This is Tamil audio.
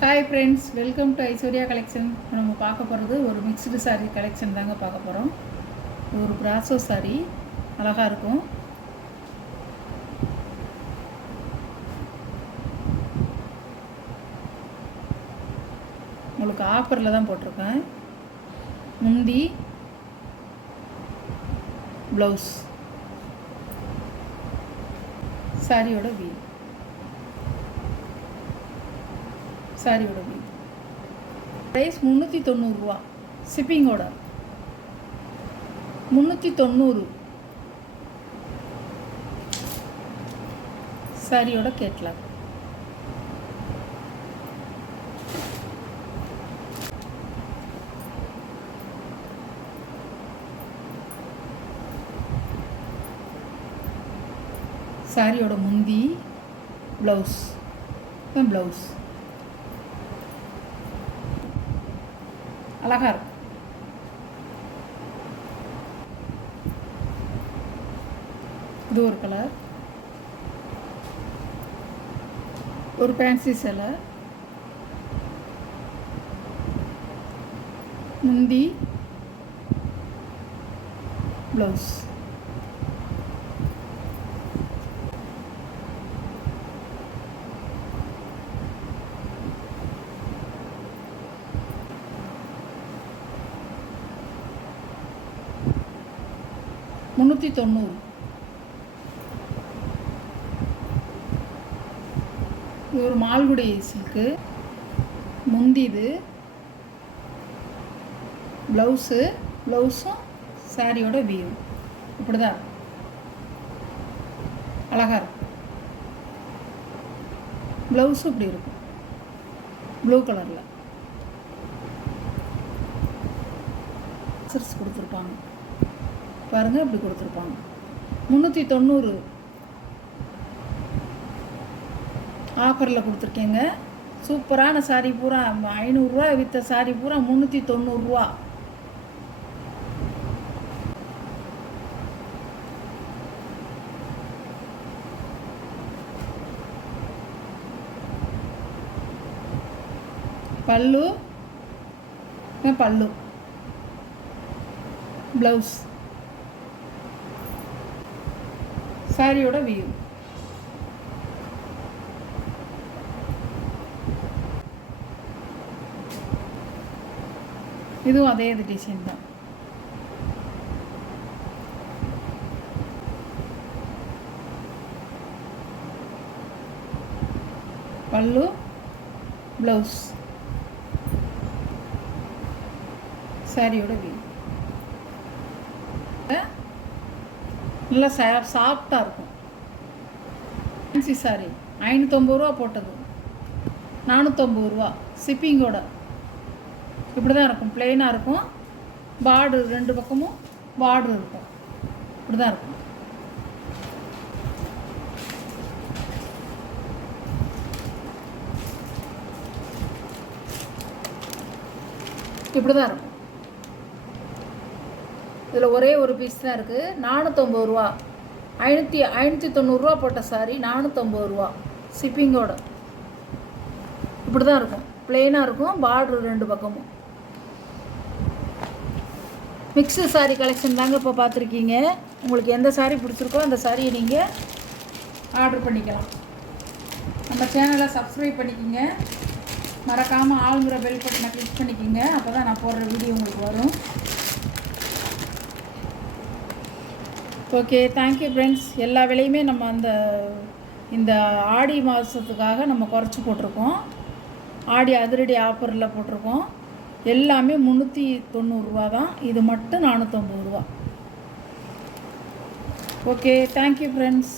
Hi friends, welcome to Aishwarya collection. நம்ம பார்க்க போகிறது ஒரு மிக்ஸ்டு சாரீ கலெக்ஷன் தாங்க பார்க்க போகிறோம். ஒரு பிராசோ சாரீ அழகாக இருக்கும். உங்களுக்கு ஆஃபரில் தான் போட்டிருக்கேன். முந்தி, ப்ளவுஸ், சாரியோட வீல், சாரியோட வீல். ப்ரைஸ் 390 ரூபா. ஷிப்பிங்கோட 390. சாரியோட கேட்லாக். சாரியோட முந்தி, ப்ளவுஸ், ப்ளவுஸ் அழகாக இருக்கும். இது ஒரு கலர், ஒரு ஃபேன்சி சேலை, முந்தி, ப்ளவுஸ். $390. இது ஒரு மால்குடி சில்க்கு. முந்தி, இது ப்ளவுஸும் சாரியோட வீவ். இப்படி தான் அழகாக இருக்கும். ப்ளவுஸும் இப்படி இருக்கும், ப்ளூ கலரில் சர்ஸ் கொடுத்துருப்பாங்க பாருங்கள். இப்படி கொடுத்துருப்பாங்க. 390 ஆஃபரில் கொடுத்துருக்கேங்க. சூப்பரான சாரீ பூரா 500 ரூபா விற்ற சாரீ பூரா 390 ரூபா. பல்லு, ப்ளவுஸ், சாரியோட வியூ. இதுவும் அதே டிசைன் தான். பல்லு, ப்ளவுஸ், சாரியோட வியூ. நல்லா சாஃப்டாக இருக்கும். ஃபேன்சி சாரி 550 ரூபா போட்டது, 450 ரூபா ஷிப்பிங்கோட. இப்படி தான் இருக்கும், பிளெயினாக இருக்கும். பார்டர் 2 பக்கமும் பார்டர் இருக்கும். இப்படி தான் இருக்கும். இப்படி தான் இருக்கும். இதில் ஒரே ஒரு பீஸ் தான் இருக்குது. 450 ரூபா. 590 ரூபா போட்ட சாரி 450 ரூபா ஷிப்பிங்கோட. இப்படி தான் இருக்கும், பிளெயினாக இருக்கும். பார்டர் 2 பக்கமும். மிக்ஸு சாரீ கலெக்ஷன் தாங்க இப்போ பார்த்துருக்கீங்க. உங்களுக்கு எந்த சாரீ பிடிச்சிருக்கோ அந்த சாரியை நீங்கள் ஆர்டர் பண்ணிக்கலாம். நம்ம சேனலை சப்ஸ்கிரைப் பண்ணிக்கிங்க. மறக்காமல் ஆளுங்கிற பெல் பட்டனை கிளிக் பண்ணிக்கிங்க. அப்போ தான் நான் போடுற வீடியோ உங்களுக்கு வரும். Okay, thank you friends. எல்லா விலையுமே நம்ம இந்த ஆடி மாதத்துக்காக நம்ம குறைச்சி போட்டிருக்கோம். ஆடி அதிரடி ஆஃபரில் போட்டிருக்கோம். எல்லாமே 390 ரூபா தான். இது மட்டும் 450 ரூபா. Okay, thank you friends.